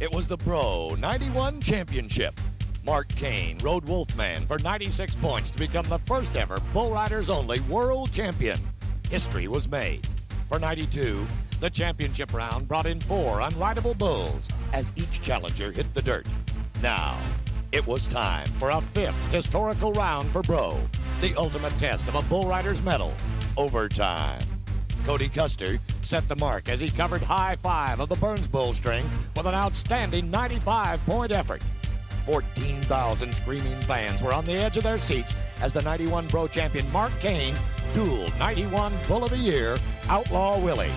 It was the Pro 91 Championship. Mark Cain rode Wolfman for 96 points to become the first ever Bull Riders Only World Champion. History was made. For 92, the championship round brought in 4 unrideable bulls as each challenger hit the dirt. Now, it was time for a 5th historical round for Bro, the ultimate test of a Bull Riders medal, overtime. Cody Custer set the mark as he covered high 5 of the Burns Bull string with an outstanding 95-point effort. 14,000 screaming fans were on the edge of their seats as the 91 Pro champion Mark Cain dueled 91 Bull of the Year Outlaw Willie.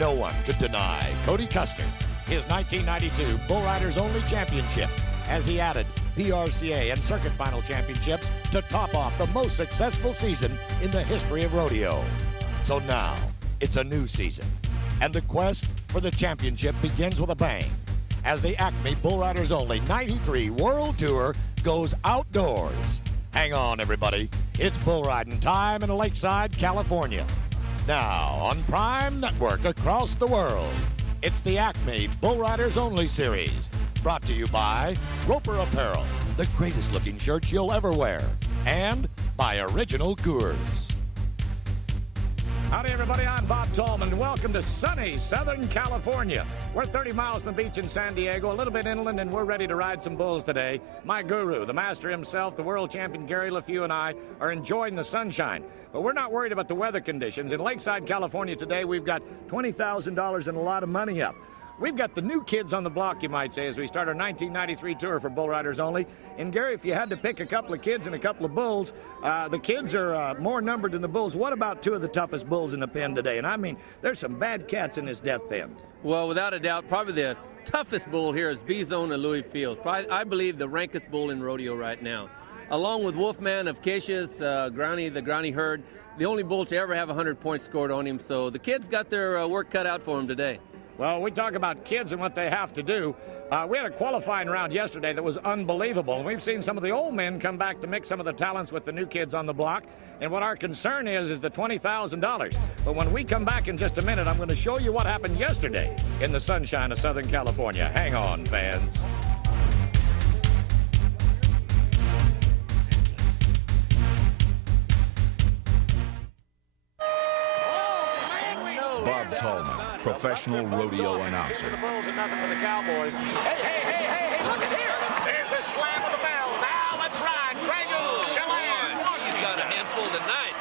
No one could deny Cody Custer his 1992 Bull Riders Only Championship as he added PRCA and Circuit Final Championships to top off the most successful season in the history of rodeo. So now, it's a new season, and the quest for the championship begins with a bang as the Acme Bull Riders Only 93 World Tour goes outdoors. Hang on, everybody. It's bull riding time in Lakeside, California. Now, on Prime Network across the world, it's the Acme Bull Riders Only Series, brought to you by Roper Apparel, the greatest looking shirts you'll ever wear, and by Original Coors. Howdy, everybody. I'm Bob Tallman, and welcome to sunny Southern California. We're 30 miles from the beach in San Diego, a little bit inland, and we're ready to ride some bulls today. My guru, the master himself, the world champion Gary LeFew, and I are enjoying the sunshine. But we're not worried about the weather conditions. In Lakeside, California today, we've got $20,000 and a lot of money up. We've got the new kids on the block, you might say, as we start our 1993 tour for Bull Riders Only. And Gary, if you had to pick a couple of kids and a couple of bulls, the kids are more numbered than the bulls. What about 2 of the toughest bulls in the pen today? And I mean, there's some bad cats in this death pen. Well, without a doubt, probably the toughest bull here is V-Zone and Louis Fields. Probably, I believe, the rankest bull in rodeo right now. Along with Wolfman of Cassius, the Growny herd, the only bull to ever have 100 points scored on him. So the kids got their work cut out for them today. Well, we talk about kids and what they have to do. We had a qualifying round yesterday that was unbelievable. And we've seen some of the old men come back to mix some of the talents with the new kids on the block. And what our concern is the $20,000. But when we come back in just a minute, I'm going to show you what happened yesterday in the sunshine of Southern California. Hang on, fans. Bob Tallman, professional rodeo announcer. The Bulls and nothing for the Cowboys. Hey, look at here. There's the slam of the bell. Now let's ride. Grey Goose, Chelan, He's got a handful tonight.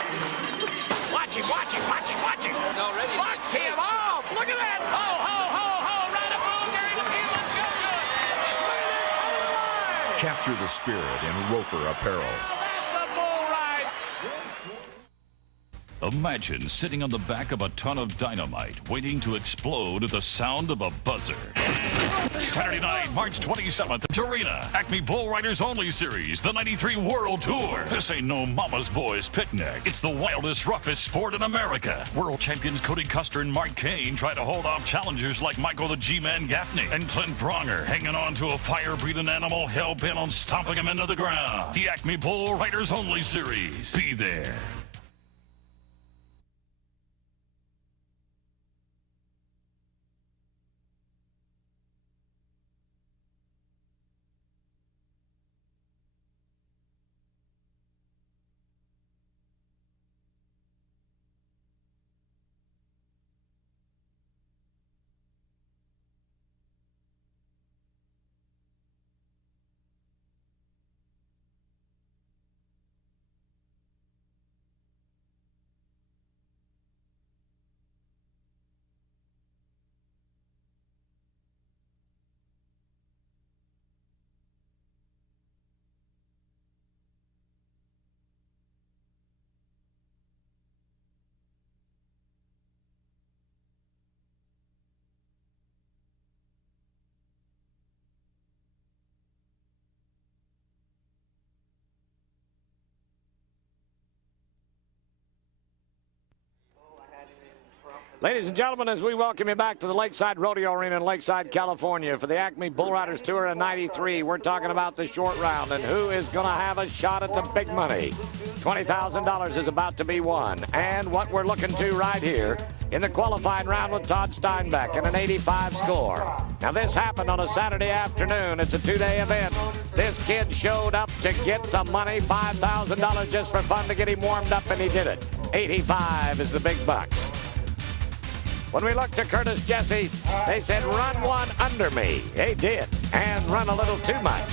Watch him. Already. Watch him off. Look at that. Ho. Ride a bull, Gary LeFew. Let's go to it. Capture the spirit in Roper Apparel. That's a bull ride. Imagine sitting on the back of a ton of dynamite, waiting to explode at the sound of a buzzer. Saturday night, March 27th, at Arena, Acme Bull Riders Only Series, the 93 World Tour. This ain't no mama's boys picnic. It's the wildest, roughest sport in America. World champions Cody Custer and Mark Cain try to hold off challengers like Michael the G-Man Gaffney and Clint Brawner, hanging on to a fire-breathing animal hell-bent on stomping him into the ground. The Acme Bull Riders Only Series. Be there. Ladies and gentlemen, as we welcome you back to the Lakeside Rodeo Arena in Lakeside, California for the Acme Bull Riders Tour in 93, we're talking about the short round and who is going to have a shot at the big money. $20,000 is about to be won. And what we're looking to right here in the qualifying round with Todd Steinbeck and an 85 score. Now, this happened on a Saturday afternoon. It's a two-day event. This kid showed up to get some money, $5,000 just for fun to get him warmed up, and he did it. 85 is the big bucks. When we looked to Curtis Jesse, they said, run one under me. They did, and run a little too much.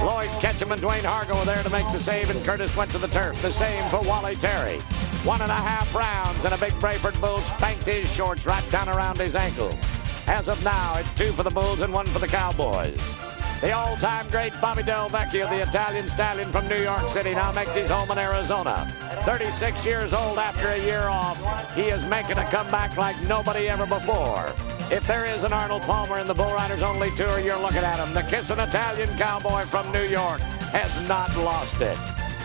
Lloyd Ketchum and Dwayne Hargo were there to make the save, and Curtis went to the turf. The same for Wally Terry. 1.5 rounds, and a big Brayford bull spanked his shorts right down around his ankles. As of now, it's 2 for the Bulls and 1 for the Cowboys. The all-time great Bobby Del Vecchio, the Italian stallion from New York City, now makes his home in Arizona. 36 years old after a year off, he is making a comeback like nobody ever before. If there is an Arnold Palmer in the Bull Riders Only Tour, you're looking at him. The kissing Italian cowboy from New York has not lost it.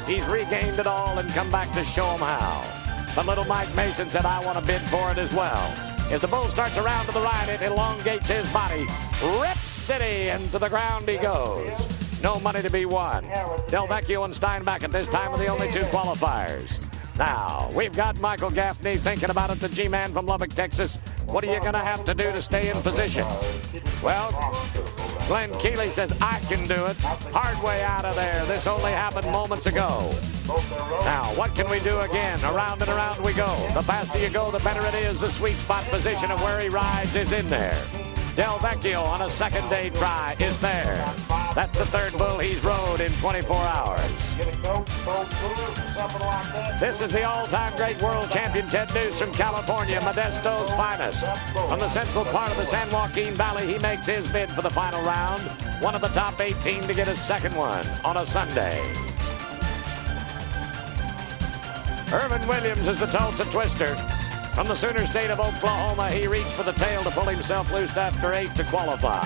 He's regained it all and come back to show him how. But little Mike Mason said, I want to bid for it as well. As the bull starts around to the right, it elongates his body. Rip City, and to the ground he goes. No money to be won. Del Vecchio and Steinbeck at this time are the only 2 qualifiers. Now, we've got Michael Gaffney thinking about it, the G-Man from Lubbock, Texas. What are you going to have to do to stay in position? Well, Glen Keeley says, I can do it. Hard way out of there. This only happened moments ago. Now, what can we do again? Around and around we go. The faster you go, the better it is. The sweet spot position of where he rides is in there. Del Vecchio on a second day try is there. That's the 3rd bull he's rode in 24 hours. This is the all-time great world champion Ted News from California, Modesto's finest. From the central part of the San Joaquin Valley, he makes his bid for the final round. One of the top 18 to get his second one on a Sunday. Irvin Williams is the Tulsa Twister. From the Sooner State of Oklahoma, he reached for the tail to pull himself loose after 8 to qualify.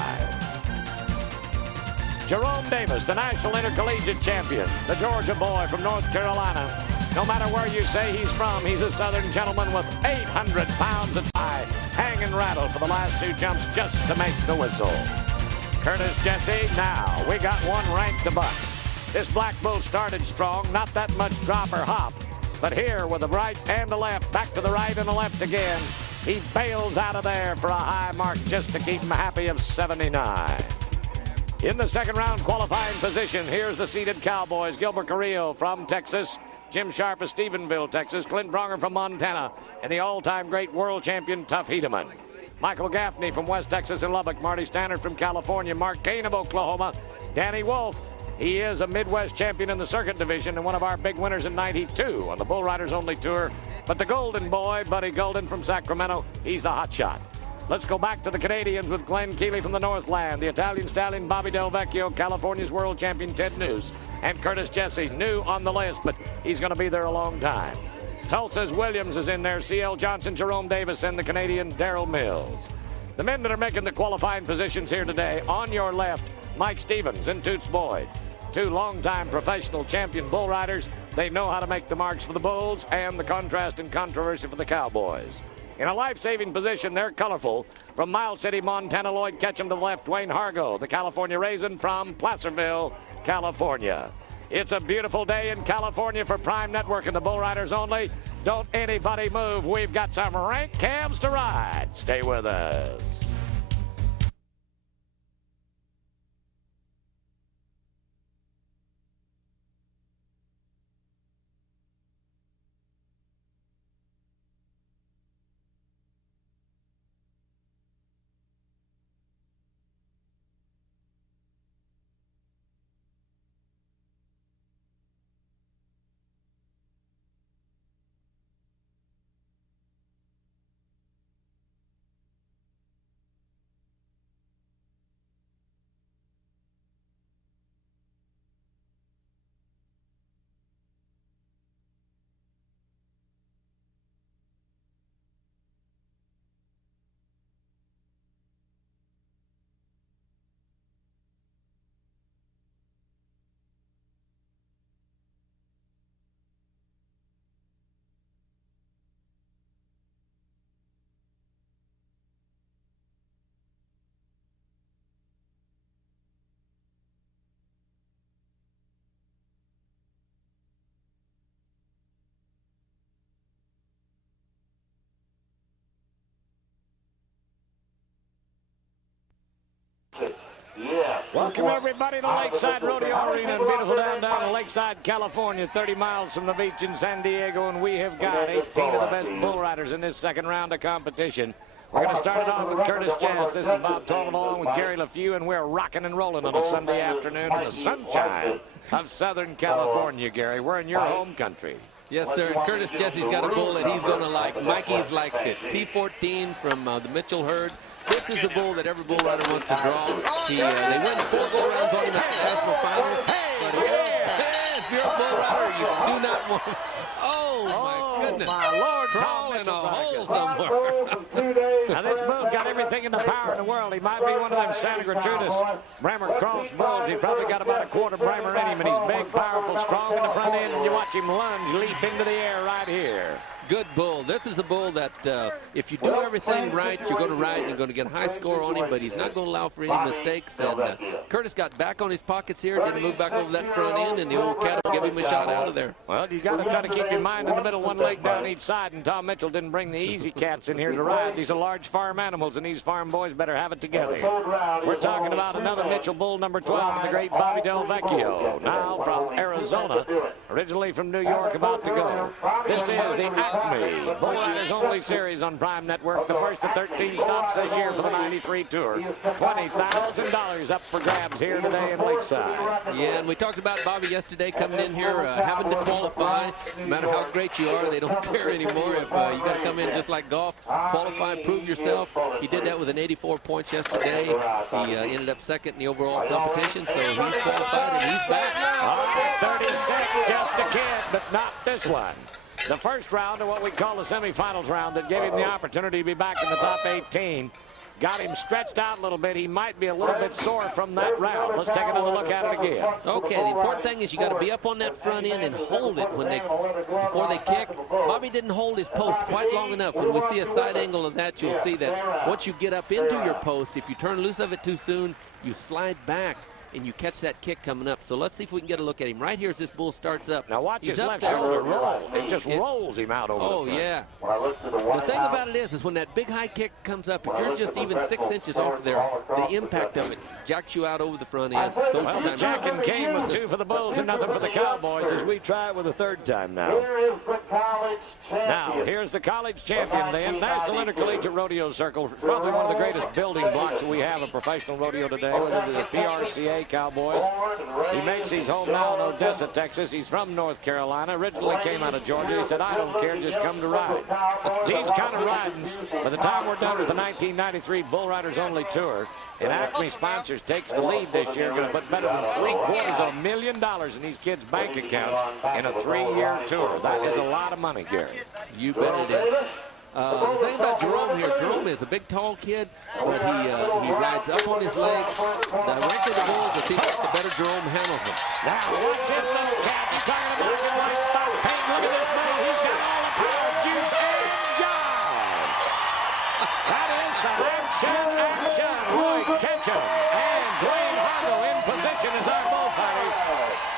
Jerome Davis, the National Intercollegiate Champion, the Georgia boy from North Carolina. No matter where you say he's from, he's a Southern gentleman with 800 pounds of tie, hang and rattle for the last 2 jumps just to make the whistle. Curtis Jesse, now we got one rank to buck. This black bull started strong, not that much drop or hop. But here, with the right and the left, back to the right and the left again, he bails out of there for a high mark just to keep him happy of 79. In the second round qualifying position, here's the seeded Cowboys. Gilbert Carrillo from Texas, Jim Sharp of Stephenville, Texas, Clint Brawner from Montana, and the all-time great world champion Tuffy Thurman. Michael Gaffney from West Texas and Lubbock, Marty Stannard from California, Mark Kane of Oklahoma, Danny Wolf. He is a Midwest champion in the circuit division and one of our big winners in '92 on the Bull Riders Only Tour. But the golden boy, Buddy Golden from Sacramento, he's the hot shot. Let's go back to the Canadians with Glen Keeley from the Northland, the Italian stallion Bobby Del Vecchio, California's world champion Ted News, and Curtis Jesse, new on the list, but he's going to be there a long time. Tulsa's Williams is in there, C.L. Johnson, Jerome Davis, and the Canadian Darrell Mills. The men that are making the qualifying positions here today, on your left, Mike Stevens and Toots Boyd. 2 longtime professional champion bull riders. They know how to make the marks for the Bulls and the contrast and controversy for the Cowboys. In a life-saving position, they're colorful. From Miles City, Montana, Lloyd Ketchum to the left, Dwayne Hargo, the California Raisin from Placerville, California. It's a beautiful day in California for Prime Network and the Bull Riders Only. Don't anybody move. We've got some rank calves to ride. Stay with us. Welcome everybody to Lakeside Rodeo Arena in beautiful downtown Lakeside, California, 30 miles from the beach in San Diego, and we have got 18 of the best bull riders in this second round of competition. We're going to start it off with Curtis Jess. This is Bob Tolman along with Gary LeFew, and we're rocking and rolling on a Sunday afternoon in the sunshine of Southern California, Gary. We're in your home country. Yes, sir. And Curtis Jesse's got a bull that he's going to like. Mikey's liked it. T14 from the Mitchell herd. This is a bull that every bull rider wants to draw. They win 4 bull rounds on him at the national finals. But if you're a bull rider, you do not want. Oh my goodness! My Lord, crawl in a hole somewhere. Now this bull's got everything in the power in the world. He might be one of them Santa Gertrudis Brammer Cross bulls. He's probably got about a quarter Brammer in him, and he's big, powerful, strong in the front end. And you watch him lunge, leap into the air right here. Good bull. This is a bull that if you do everything right, you're going to ride and you're going to get a high score on him, but he's not going to allow for any mistakes. And Curtis got back on his pockets here, didn't move back over that front end, and the old cat will give him a shot out of there. Well, you got to try to keep your mind in the middle, one leg down each side, and Tom Mitchell didn't bring the easy cats in here to ride. These are large farm animals, and these farm boys better have it together. We're talking about another Mitchell bull, number 12, the great Bobby Del Vecchio, now from Arizona, originally from New York, about to go. This is the Acme Bull Riders Only Series on Prime Network. The first of 13 stops this year for the 93 Tour. $20,000 up for grabs here today in Lakeside. Yeah, and we talked about Bobby yesterday coming in here, having to qualify. No matter how great you are, they don't care anymore. If you got to come in just like golf, qualify, prove yourself. He did that with an 84 points yesterday. He ended up second in the overall competition, so he's qualified and he's back. 36, just a kid, but not this one. The first round of what we call the semifinals round that gave him the opportunity to be back in the top 18. Got him stretched out a little bit. He might be a little bit sore from that round. Let's take another look at it again. Okay, the important thing is you got to be up on that front end and hold it before they kick. Bobby didn't hold his post quite long enough. When we see a side angle of that, you'll see that once you get up into your post, if you turn loose of it too soon, you slide back and you catch that kick coming up. So let's see if we can get a look at him. Right here as this bull starts up. Now watch his left shoulder roll. It just rolls him out over the front. Yeah. The thing about it is when that big high kick comes up, if you're just even 6 inches off of there, the impact of it jacks you out over the front end. Well, the jacking came with 2 for the Bulls and nothing for the Cowboys as we try it with a third time now. Now, here's the college champion, the National Intercollegiate Rodeo Circle. Probably one of the greatest building blocks that we have in professional rodeo today, whether it is the PRCA Cowboys. He makes his home now in Odessa, Texas. He's from North Carolina. Originally came out of Georgia. He said, I don't care, just come to ride. These kind of ridings, by the time we're done with the 1993 Bull Riders Only Tour, and Acme Sponsors takes the lead this year, going to put better than $750,000 in these kids' bank accounts in a 3-year tour. That is a lot of money, Gary. You bet it is. The thing about Jerome here, Jerome is a big, tall kid, but he rides up on his legs. The rank of the bulls, the better Jerome handles him. Now, watch this little cat. He's talking about him like Stock Paint. Look at this bull. He's got all the power, juice, and jive. That is some action. Roy Ketchum and Dwayne Harlow in position as our bullfighters.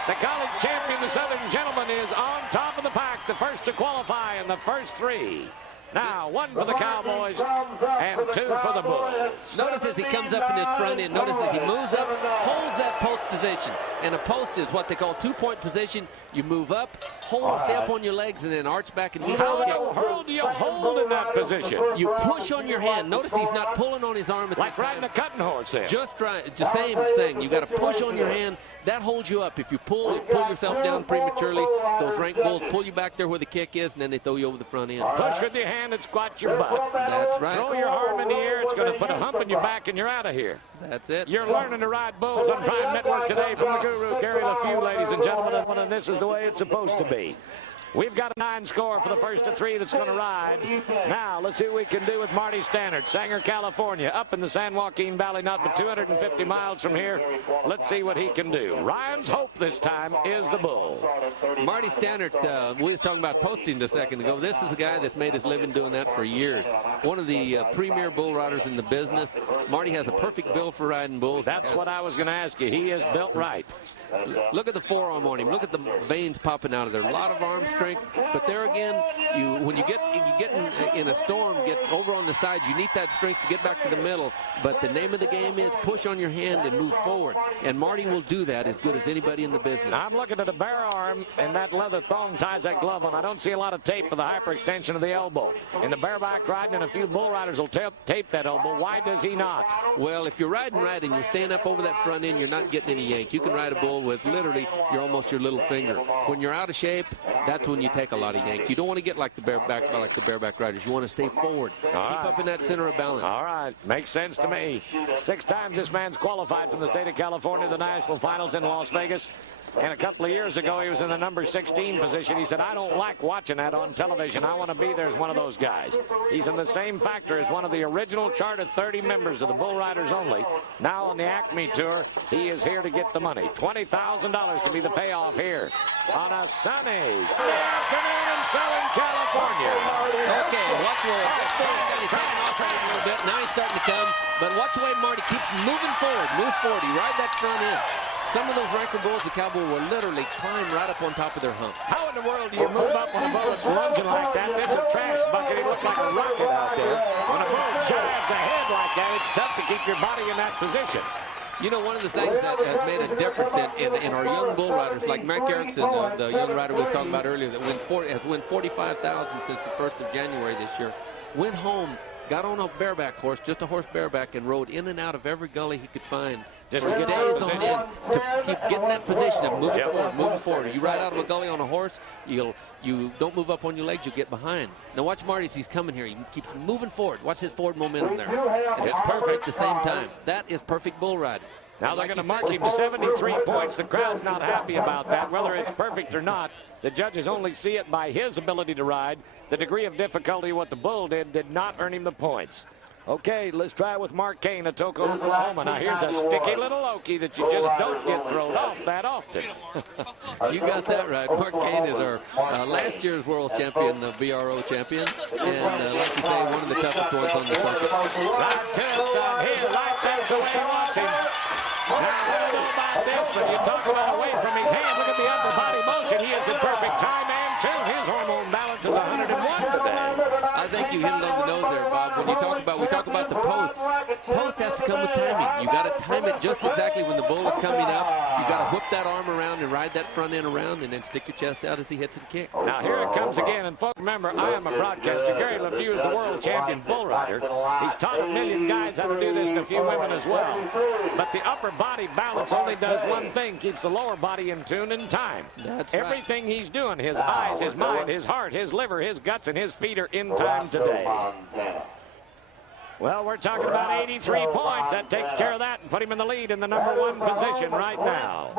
The college champion, the Southern Gentleman, is on top of the pack, the first to qualify in the first 3. Now, 1 for the Cowboys and 2 for the Bulls. Notice as he comes up in his front end, notice as he moves up, holds that post position. And a post is what they call 2-point position. You move up, stay up on your legs, and then arch back and How do you hold in that position? You push on your hand. Notice he's not pulling on his arm. Like riding a cutting horse there. Just right. The same thing. You got to push on your hand. That holds you up. If you pull yourself down prematurely, those rank bulls pull you back there where the kick is, and then they throw you over the front end. Push with your hand and squat your butt. That's right. Throw your arm in the air. It's going to put a hump in your back, and you're out of here. That's it. You're learning to ride bulls on Prime Network today from the guru, Gary LeFew, ladies and gentlemen, and this is the way it's supposed to be. We've got a 9 score for the first of 3 that's going to ride. Now, let's see what we can do with Marty Stannard, Sanger, California, up in the San Joaquin Valley, not but 250 miles from here. Let's see what he can do. Ryan's hope this time is the bull. Marty Stannard, we was talking about posting a second ago. This is a guy that's made his living doing that for years. One of the premier bull riders in the business. Marty has a perfect build for riding bulls. That's what I was going to ask you. He is built right. Look at the forearm on him. Look at the veins popping out of there. A lot of arm strength. But there again, when you get in a storm, get over on the sides, you need that strength to get back to the middle. But the name of the game is push on your hand and move forward. And Marty will do that as good as anybody in the business. I'm looking at the bare arm, and that leather thong ties that glove on. I don't see a lot of tape for the hyperextension of the elbow. In the bareback riding, and a few bull riders will tape that elbow. Why does he not? Well, if you're riding right and you're staying up over that front end, you're not getting any yank. You can ride a bull with literally almost your little finger. When you're out of shape, that's when you take a lot of yank. You don't want to get like the bareback riders. You want to stay forward. Keep up in that center of balance. All right, makes sense to me. 6 times this man's qualified from the state of California, the national finals in Las Vegas. And a couple of years ago, he was in the number 16 position. He said, I don't like watching that on television. I want to be there as one of those guys. He's in the same factor as one of the original charter 30 members of the Bull Riders Only. Now on the Acme Tour, he is here to get the money. $20,000 to be the payoff here on a sunny afternoon in Southern California. Okay, watch where he's taking off right a little bit. Now he's starting to come. But watch the way Marty keeps moving forward. Move forward. He ride that front end. Some of those ranker bulls, the cowboy will literally climb right up on top of their hump. How in the world do you move up when a bullet's lunging like that? This is a trash bucket. He looks like a rocket out there. When a bull jives ahead like that, it's tough to keep your body in that position. You know, one of the things that has made a difference in our young bull riders, like Mac Erickson, the young rider we was talking about earlier, that has won 45,000 since the 1st of January this year, went home, got on a bareback horse, just a horse bareback, and rode in and out of every gully he could find. Just to get days on end to keep getting that position and moving forward. You ride out of a gully on a horse, you don't move up on your legs, you get behind. Now watch Marty as he's coming here. He keeps moving forward. Watch his forward momentum there. And it's perfect at the same time. That is perfect bull riding. Now they're going to mark him 73 points. The crowd's not happy about that. Whether it's perfect or not, the judges only see it by his ability to ride. The degree of difficulty what the bull did not earn him the points. Okay, let's try it with Mark Kane at Tulsa, Oklahoma. Now here's a sticky little Okie that you just don't get thrown off that often. You got that right. Mark Kane is our last year's world champion, the BRO champion, and like you say, one of the toughest ones on the circuit. Right tilts on here, like that's the way I watch him. Now, I don't know about this, but you talk about away from his hand. Look at the upper body motion. He is in perfect time, and too. His hormone balance is 101 today. I think you hit it on the nose there, Bob. When we talk about the post has to come with timing. You got to time it just exactly when the bull is coming up. You got to whip that arm around and ride that front end around, and then stick your chest out as he hits and kicks. Now here it comes again, and folks, remember, I am a broadcaster. Gary LeFew is the world champion bull rider. He's taught a million guys how to do this, and a few women as well. But the upper body balance only does one thing: keeps the lower body in tune and time. That's everything he's doing, his eyes, his mind, his heart, his liver, his guts, and his feet are in time today. Well, we're talking about 83 points. That takes care of that and put him in the lead in the #1 position right now.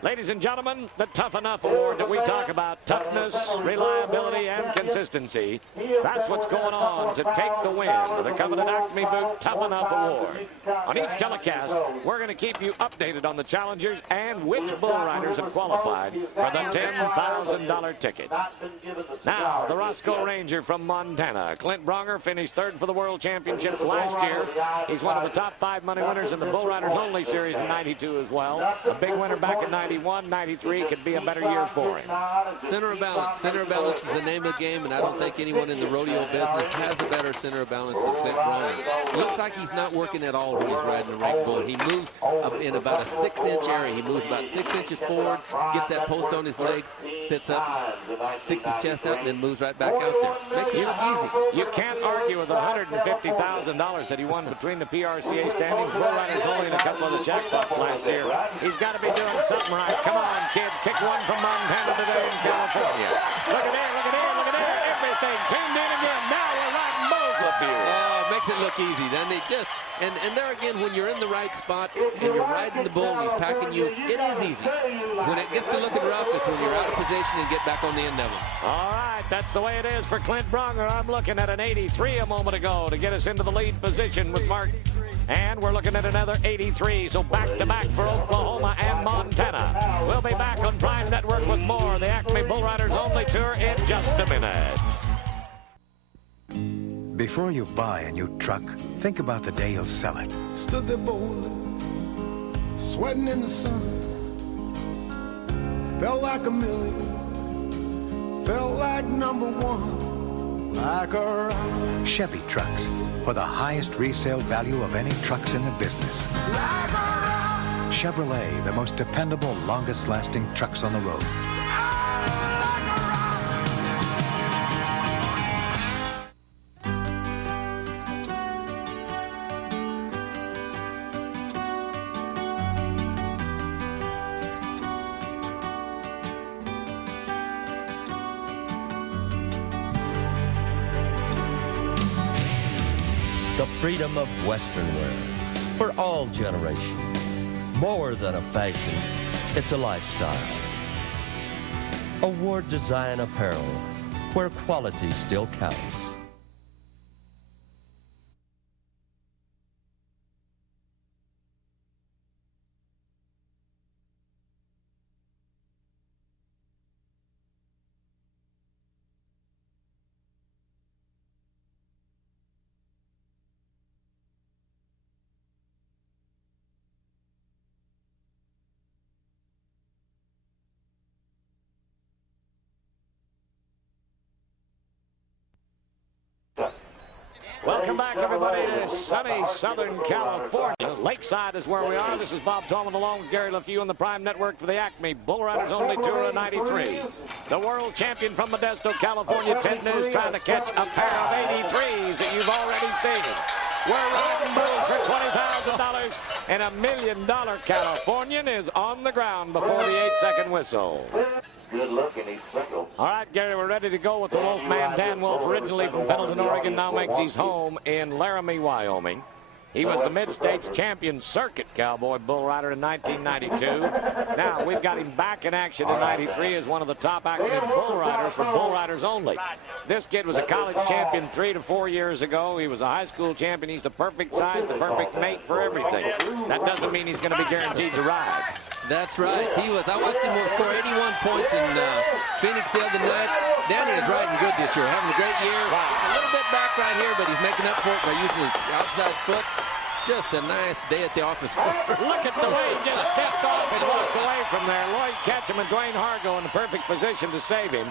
Ladies and gentlemen, the Tough Enough Award that we talk about, toughness, reliability, and consistency. That's what's going on to take the win. The coveted Acme Boot Tough Enough Award. On each telecast, we're going to keep you updated on the challengers and which bull riders have qualified for the $10,000 tickets. Now, the Roscoe Ranger from Montana. Clint Brawner finished 3rd for the World Championship last year. He's one of the top 5 money winners in the Bull Riders Only Series in '92 as well. A big winner back in '91, '93 could be a better year for him. Center of balance. Center of balance is the name of the game, and I don't think anyone in the rodeo business has a better center of balance than Clint Brawner. Looks like he's not working at all when he's riding the rank bull. He moves up in about a 6-inch area. He moves about 6 inches forward, gets that post on his legs, sits up, sticks his chest out, and then moves right back out there. Makes it look easy. You can't argue with the $150,000 that he won between the PRCA standings, Bull Riders Only, and a couple of the jackpots last year. He's got to be doing something right. Come on, kid. Pick one from Montana today in California. Look at there, look at there, look at there. Everything tuned in again. Now we're riding bulls up here. Oh, makes it look easy, doesn't it? Just, and there again, when you're in the right spot and you're riding the bull and he's packing you, it is easy. When it gets to looking rough, it's when you're out of position and get back on the end of it. All right, that's the way it is for Clint Brawner. I'm looking at an 83 a moment ago to get us into the lead position with Mark. And we're looking at another 83, so back-to-back for Oklahoma and Montana. We'll be back on Prime Network with more of the Acme Bull Riders Only Tour in just a minute. Before you buy a new truck, think about the day you'll sell it. Stood there boldly, sweating in the sun. Felt like a million, felt like number one, like a rock. Chevy trucks, for the highest resale value of any trucks in the business. Like a rock. Chevrolet, the most dependable, longest-lasting trucks on the road. The freedom of Western wear for all generations. More than a fashion, it's a lifestyle. Award Design Apparel, where quality still counts. Welcome back, everybody, to sunny Southern California. Lakeside is where we are. This is Bob Tallman along with Gary LeFew on the Prime Network for the Acme Bull Riders Only Tour of 93. The world champion from Modesto, California, Ted News, trying to catch a pair of 83s that you've already seen. We're riding bulls for $20,000, and $1 million Californian is on the ground before the 8-second whistle. Good looking, he's sprinkled. All right, Gary, we're ready to go with the Wolfman. Dan Wolf, originally from Pendleton, Oregon, now makes his home in Laramie, Wyoming. He was the Mid-States Champion Circuit Cowboy Bull Rider in 1992. Now, we've got him back in action in 93 as one of the top Acme Bull Riders for Bull Riders Only. This kid was a college champion 3 to 4 years ago. He was a high school champion. He's the perfect size, the perfect mate for everything. That doesn't mean he's going to be guaranteed to ride. That's right. He was. I watched him score 81 points in Phoenix the other night. Danny is riding good this year, having a great year. A little bit back right here, but he's making up for it by using his outside foot. Just a nice day at the office. Look at the way he just stepped off and walked away from there. Lloyd Ketchum and Dwayne Hargo in the perfect position to save him.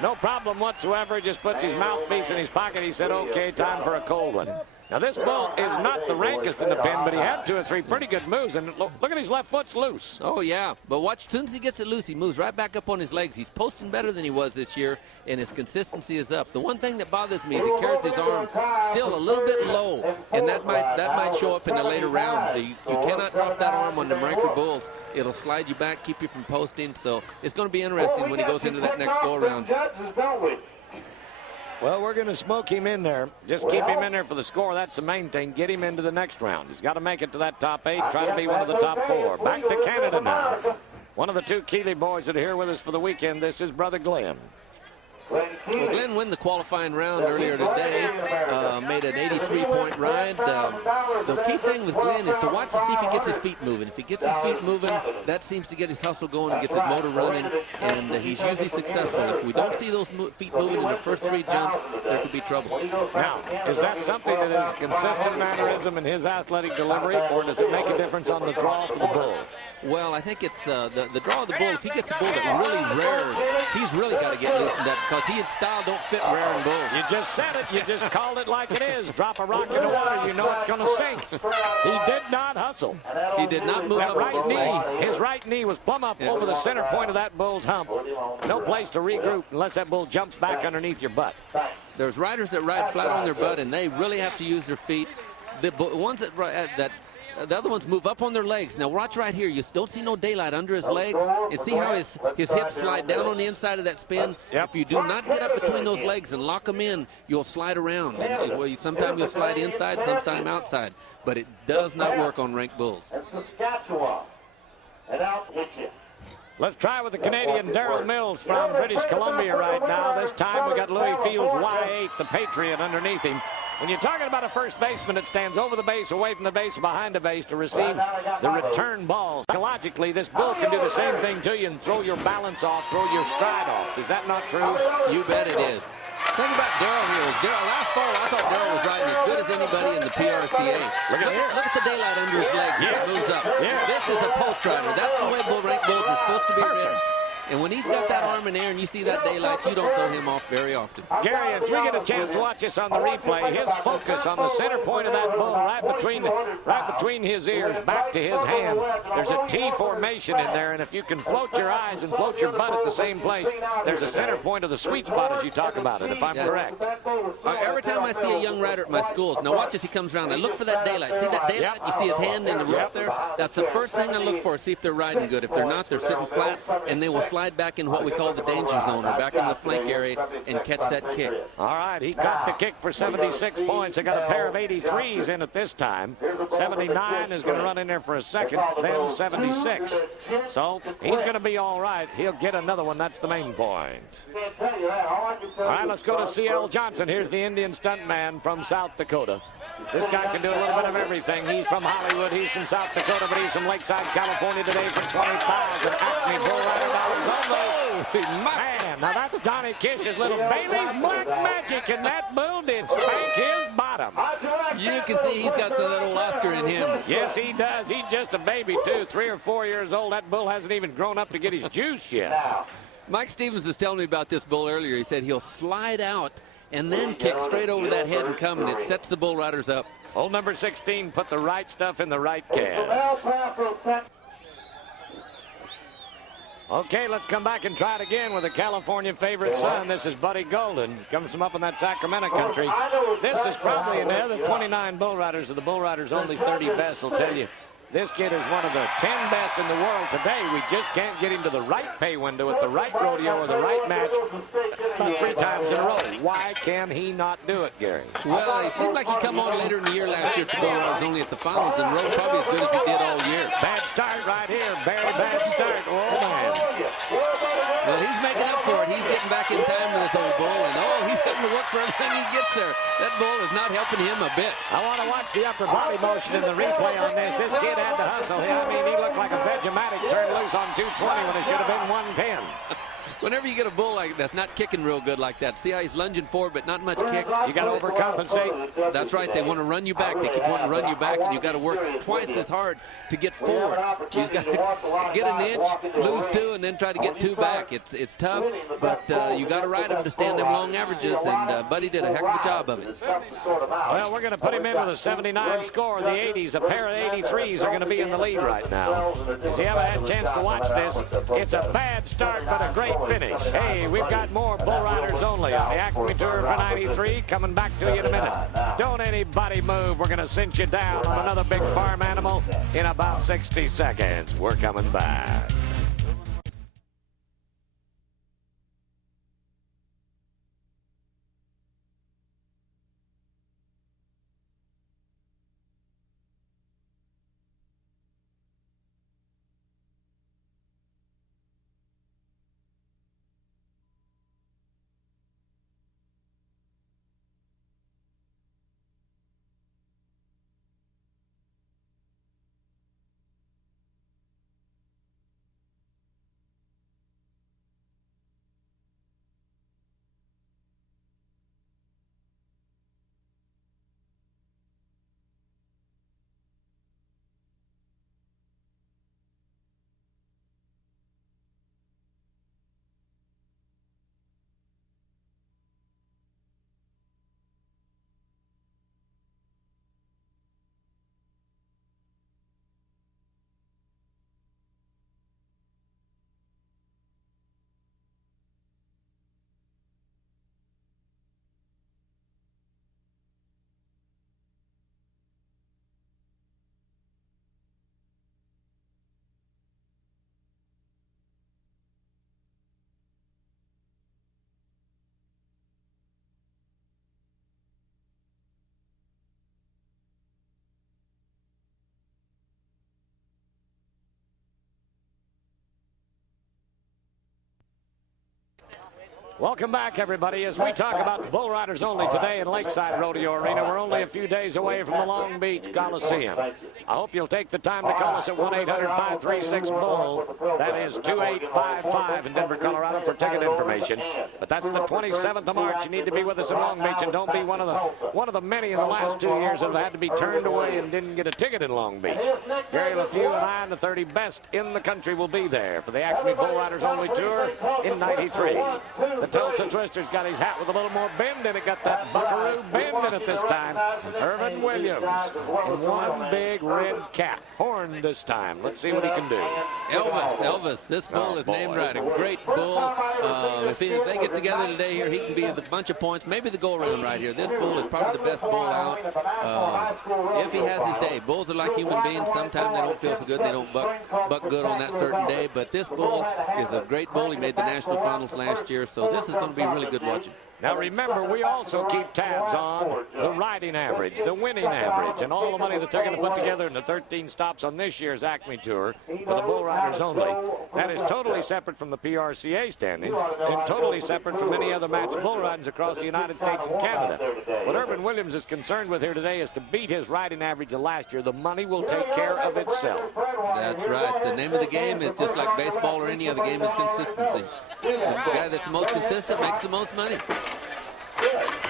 No problem whatsoever. He just puts his mouthpiece in his pocket. He said, okay, time for a cold one. Now, this bull is not the rankest in the pen, but he had 2 or 3 pretty good moves. And look at his left foot's loose. Oh, yeah. But watch, as soon as he gets it loose, he moves right back up on his legs. He's posting better than he was this year, and his consistency is up. The one thing that bothers me is he carries his arm still a little bit low, and that might show up in the later rounds. So you cannot drop that arm on them ranker bulls. It'll slide you back, keep you from posting. So it's going to be interesting when he goes into that next go-around. Well, we're going to smoke him in there. Just keep him in there for the score. That's the main thing. Get him into the next round. He's got to make it to that top 8, try to be one of the top 4. Back to Canada now. One of the 2 Keeley boys that are here with us for the weekend. This is brother Glen. Well, Glen won the qualifying round earlier today, made an 83-point ride. The key thing with Glen is to watch to see if he gets his feet moving. If he gets his feet moving, that seems to get his hustle going and gets his motor running, and he's usually successful. If we don't see those feet moving in the first 3 jumps, there could be trouble. Now, is that something that is a consistent mannerism in his athletic delivery, or does it make a difference on the draw for the bull? Well, I think it's the draw of the bull. If he gets the bull that really rears, he's really got to get loosened up because his style don't fit rearing bulls. You just said it. You just called it like it is. Drop a rock in the water, you know it's going to sink. He did not hustle. He did not move up right knee. His right knee was plumb up over the center point of that bull's hump. No place to regroup unless that bull jumps back underneath your butt. There's riders that ride flat on their butt, and they really have to use their feet. The ones that the other ones move up on their legs. Now watch right here. You don't see no daylight under his legs. And see how his hips slide down on the inside of that spin? Yep. If you do not get up between those legs and lock them in, you'll slide around. Sometimes you'll slide inside, sometimes outside. But it does not work on ranked bulls. Let's try with the Canadian Darrell Mills from British Columbia right now. This time we got Louis Fields' Y8, the Patriot, underneath him. When you're talking about a first baseman that stands over the base, away from the base, behind the base to receive the return ball, psychologically, this bull can do the same thing to you and throw your balance off, throw your stride off. Is that not true? You bet it is. Think about Darrell here. Last fall, I thought Darrell was riding as good as anybody in the PRCA. Look at the daylight under his legs. Yes. It moves up. Yes. This is a post rider. That's the way ranked bulls are supposed to be ridden. And when he's got that arm in there and you see that daylight, you don't throw him off very often. Gary, as we get a chance to watch this on the replay, his focus on the center point of that bull, right between his ears, back to his hand. There's a T formation in there, and if you can float your eyes and float your butt at the same place, there's a center point of the sweet spot as you talk about it, if I'm correct. Every time I see a young rider at my schools, now watch as he comes around, I look for that daylight. See that daylight? You see his hand in the rope there? That's the first thing I look for, see if they're riding good. If they're not, they're sitting flat, and they will slide back in what we call the danger zone, or back in the flank area, and catch that kick. All right, he caught the kick for 76 points. I got a pair of 83s in at this time. 79 is going to run in there for a second, then 76. So he's going to be all right. He'll get another one. That's the main point. All right, let's go to C.L. Johnson. Here's the Indian stuntman from South Dakota. This guy can do a little bit of everything. He's from Hollywood. He's from South Dakota, but he's from Lakeside, California today for 20,000 Acme bull rider dollars on. Man, now that's Johnny Kish's little Bailey's Black Magic, and that bull did spank his bottom. You can see he's got some of that old Oscar in him. Yes, he does. He's just a baby, too. 3 or 4 years old. That bull hasn't even grown up to get his juice yet. Mike Stevens was telling me about this bull earlier. He said he'll slide out and then kick straight over that head and come, and it sets the bull riders up. Old number 16 put the right stuff in the right calves. Okay, let's come back and try it again with a California favorite son. This is Buddy Golden. Comes from up in that Sacramento country. This is probably in the other 29 bull riders of the bull riders only 30 best will tell you. This kid is one of the 10 best in the world today. We just can't get him to the right pay window at the right rodeo or the right match about 3 times in a row. Why can he not do it, Gary? Well, it seemed like he come on later in the year last year at the bull riders only at the finals and rode probably as good as he did all year. Bad start right here. Very bad start. Oh, man. Well, he's making up for it. He's getting back in time with this old bull, and he's having to work for everything he gets there. That bull is not helping him a bit. I want to watch the upper body motion in the replay on this. This kid had to hustle. I mean, he looked like a Vegematic turned loose on 220 when it should have been 110. Whenever you get a bull like that's not kicking real good like that, see how he's lunging forward but not much kick? You got to overcompensate. That's right. They want to run you back. They keep wanting to run you back, and you got to work twice as hard to get forward. You've got to get an inch, lose 2, and then try to get 2 back. It's tough, but you got to ride him to stand them long averages, and Buddy did a heck of a job of it. Well, we're going to put him in with a 79 score. The 80s, a pair of 83s are going to be in the lead right now. If you haven't had a chance to watch this, it's a bad start, but a great finish. Hey, we've got more bull riders only on the Acme Tour for 93. Coming back to you in a minute. Don't anybody move. We're going to cinch you down on another big farm animal in about 60 seconds. We're coming back. Welcome back, everybody, as we talk about the Bull Riders only today in Lakeside Rodeo Arena. We're only a few days away from the Long Beach Coliseum. I hope you'll take the time to call us at 1-800-536-BULL. That is 2855 in Denver, Colorado for ticket information. But that's the 27th of March. You need to be with us in Long Beach, and don't be one of the many in the last 2 years that have had to be turned away and didn't get a ticket in Long Beach. Gary LeFew and I and the 30 best in the country will be there for the Acme Bull Riders only tour in '93. The Tulsa Twister's got his hat with a little more bend in it. Got that buckaroo bend in it this time. Irvin Williams in one big red cap. Horn this time. Let's see what he can do. Elvis. This bull is named right. A great bull. If they get together today here, he can be a bunch of points. Maybe the go-around right here. This bull is probably the best bull out. If he has his day. Bulls are like human beings. Sometimes they don't feel so good. They don't buck good on that certain day. But this bull is a great bull. He made the national finals last year. So this is going to be really good watching. Now remember, we also keep tabs on the riding average, the winning average, and all the money that they're going to put together in the 13 stops on this year's Acme Tour for the Bull Riders only. That is totally separate from the PRCA standings and totally separate from any other match bull ridings across the United States and Canada. What Irvin Williams is concerned with here today is to beat his riding average of last year. The money will take care of itself. That's right. The name of the game is just like baseball or any other game is consistency. The guy that's the most consistent makes the most money.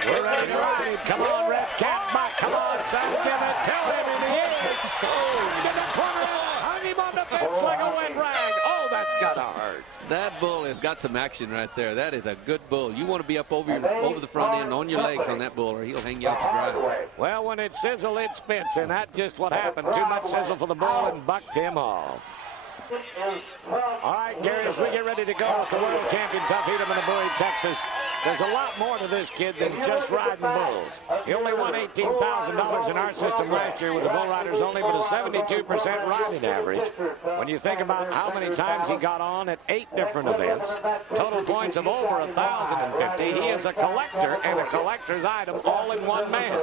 We're ready to ride. Come on, Red Cap, Mike. Come on, son. Give it to him, and he is. Oh, to the corner. Hung him on the fence like a wet rag. Oh, that's gotta hurt. That bull has got some action right there. That is a good bull. You want to be up over the front end on your legs on that bull, or he'll hang you out to dry. Well, when it sizzles, it spits, and that's just what happened. Too much sizzle for the bull and bucked him off. All right, Gary, as we get ready to go with the world champion Tuffy Thurman of Bowie, Texas, there's a lot more to this kid than just riding bulls. He only won $18,000 in our system last year with the Bull Riders only, but a 72% riding average. When you think about how many times he got on at 8 different events, total points of over 1,050, he is a collector and a collector's item all in one man.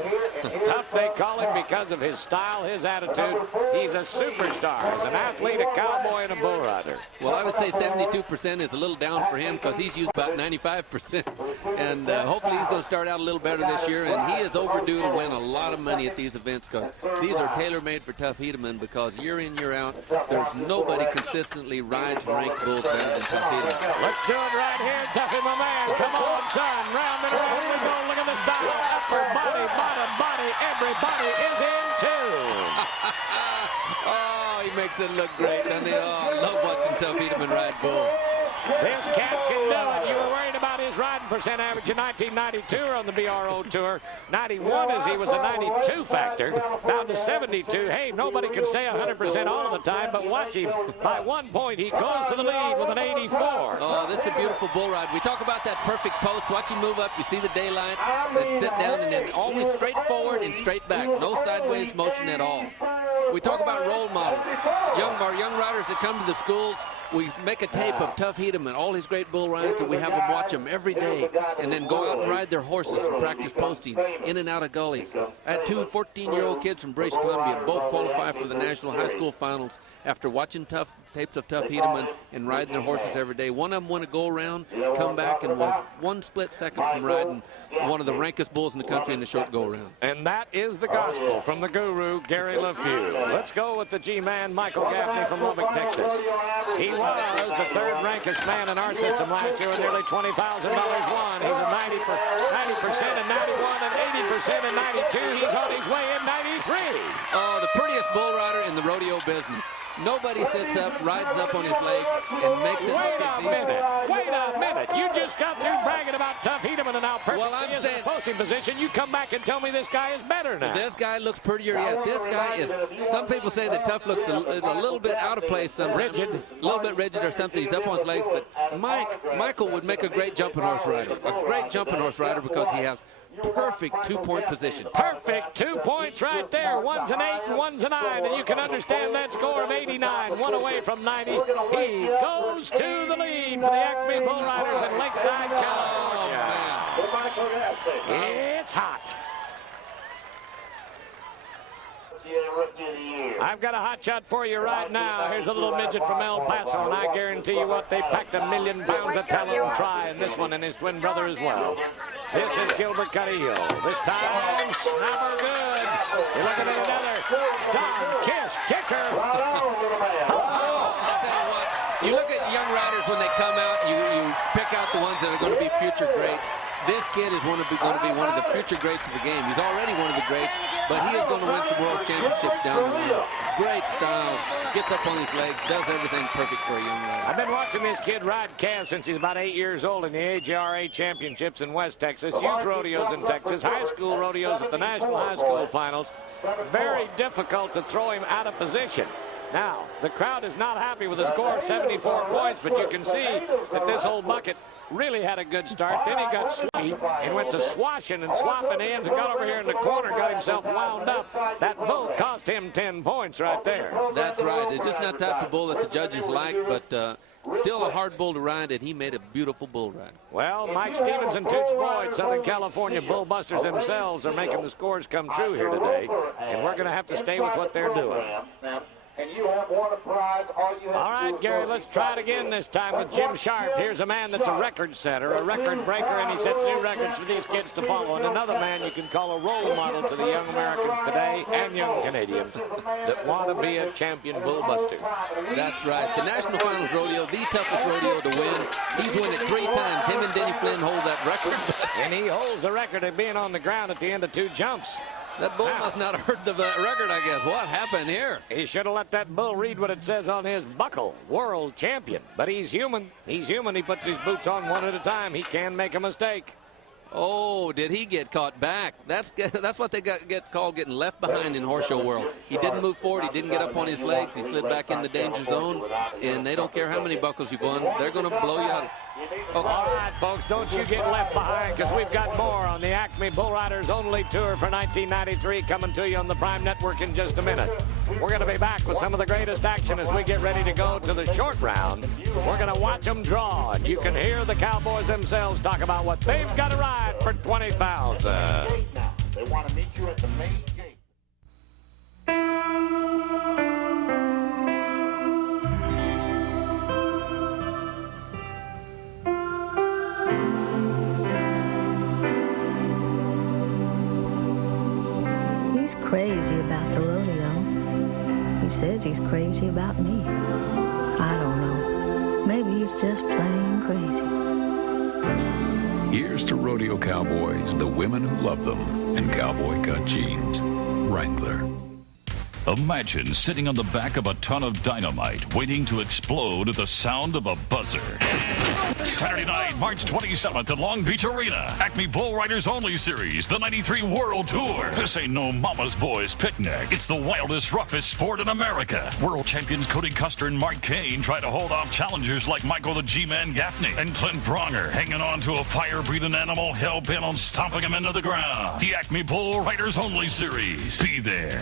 Tough, they call him because of his style, his attitude. He's a superstar as an athlete, a cowboy, and a bull rider. Well, I would say 72% is a little down for him because he's used about 95%. And hopefully he's going to start out a little better this year. And he is overdue to win a lot of money at these events because these are tailor-made for Tuffy Thurman because year in, year out, there's nobody consistently rides ranked bulls better than Tuffy Thurman. Let's do it right here, Tuffy, my man. Come on, son. Round and round we go. Look at the style. Upper body, bottom body. Everybody is in tune. Oh, he makes it look great, doesn't he? Oh, I love watching Tuffy Thurman ride bulls. This cat can do it. You were worried about his riding percent average in 1992 on the BRO Tour. 91 as he was a 92 factor. Down to 72. Hey, nobody can stay 100% all the time, but watch him. By 1 point, he goes to the lead with an 84. Oh, this is a beautiful bull ride. We talk about that perfect post. Watch him move up. You see the daylight. Then sit down and then always straight forward and straight back. No sideways motion at all. We talk about role models. Our young riders that come to the schools, we make a tape of Tuffy Thurman, all his great bull rides, and we have them watch them every day and then go out and ride their horses and practice posting in and out of gullies. I had 2 14-year-old kids from British Columbia, both qualified for the National High School Finals after watching tapes of Tuffy Thurman and riding their horses every day. One of them won a go-around, come back, and was 1 split second from riding one of the rankest bulls in the country in the short go-around. And that is the gospel from the guru, Gary LeFew. Let's go with the G-man, Michael Gaffney from Lubbock, Texas. He was the 3rd rankest man in our system last year with nearly $20,000 won. He's a 90% in 91 and 80% in 92. He's on his way in 93. Oh, the prettiest bull rider in the rodeo business. Nobody sits up, rides up on his legs, and makes it Wait look a minute. You just got through bragging about Tuffy Thurman and how perfect he is in the posting position. You come back and tell me this guy is better now. This guy looks prettier yet. This guy is, some people say that Tuff looks a little bit out of place. Rigid. A little bit rigid or something. He's up on his legs. But Michael would make a great jumping horse rider. A great jumping horse rider because he has perfect 2-point position. Perfect 2 points right there. One's an 8 and one's a 9. And you can understand that score of 89. 1 away from 90. He goes to the lead for the Acme Bull Riders in Lakeside, California. It's hot. I I've got a hot shot for you right now. Here's a little midget from El Paso, and I guarantee you what, they packed 1,000,000 pounds of talent and try in this one, and his twin brother as well. This is Gilbert Carrillo. This time, snapper good. You're looking at another Don Kiss kicker. I'll tell you what, you look at young riders when they come out, you pick out the ones that are going to be future greats. This kid is going to be one of the future greats of the game. He's already one of the greats, but he is going to win some world championships down the road. Great style, gets up on his legs, does everything perfect for a young rider. I've been watching this kid ride calves since he's about 8 years old in the AJRA championships in West Texas, youth rodeos in Texas, high school rodeos at the National High School Finals. Very difficult to throw him out of position. Now, the crowd is not happy with a score of 74 points, but you can see that this old bucket really had a good start. Then he got sleepy and went to swashing and swapping ends and got over here in the corner, got himself wound up. That bull cost him 10 points right there. That's right. It's just not the type of bull that the judges like, but still a hard bull to ride, and he made a beautiful bull ride. Well, Mike Stevens and Toots Boyd, Southern California bull busters themselves, are making the scores come true here today, and we're going to have to stay with what they're doing. And you have won a prize. All right, Gary, let's try it again this time with Jim Sharp. Here's a man that's a record setter, a record breaker, and he sets new records for these kids to follow. And another man you can call a role model to the young Americans today and young Canadians that want to be a champion bull buster. That's right. The National Finals Rodeo, the toughest rodeo to win. He's won it 3 times. Him and Denny Flynn hold that record. And he holds the record of being on the ground at the end of 2 jumps. That bull must not have heard the record, I guess. What happened here? He should have let that bull read what it says on his buckle, world champion. But he's human. He's human. He puts his boots on one at a time. He can make a mistake. Oh, did he get caught back? That's what they get called getting left behind in horse show world. He didn't move forward. He didn't get up on his legs. He slid back in the danger zone. And they don't care how many buckles you've won. They're going to blow you out. Oh. All right, folks, don't you get left behind, because we've got more on the Acme Bull Riders Only Tour for 1993 coming to you on the Prime Network in just a minute. We're going to be back with some of the greatest action as we get ready to go to the short round. We're going to watch them draw, and you can hear the Cowboys themselves talk about what they've got to ride for $20,000. They want to meet you at the main gate. He's crazy about the rodeo. He says he's crazy about me. I don't know. Maybe he's just plain crazy. Here's to rodeo cowboys, the women who love them, and cowboy cut jeans. Wrangler. Imagine sitting on the back of a ton of dynamite waiting to explode at the sound of a buzzer. Saturday night, March 27th at Long Beach Arena. Acme Bull Riders Only Series, the 93 World Tour. This ain't no mama's boys picnic. It's the wildest, roughest sport in America. World champions Cody Custer and Mark Kane try to hold off challengers like Michael the G-Man Gaffney and Clint Brawner, hanging on to a fire-breathing animal hell-bent on stomping him into the ground. The Acme Bull Riders Only Series. Be there.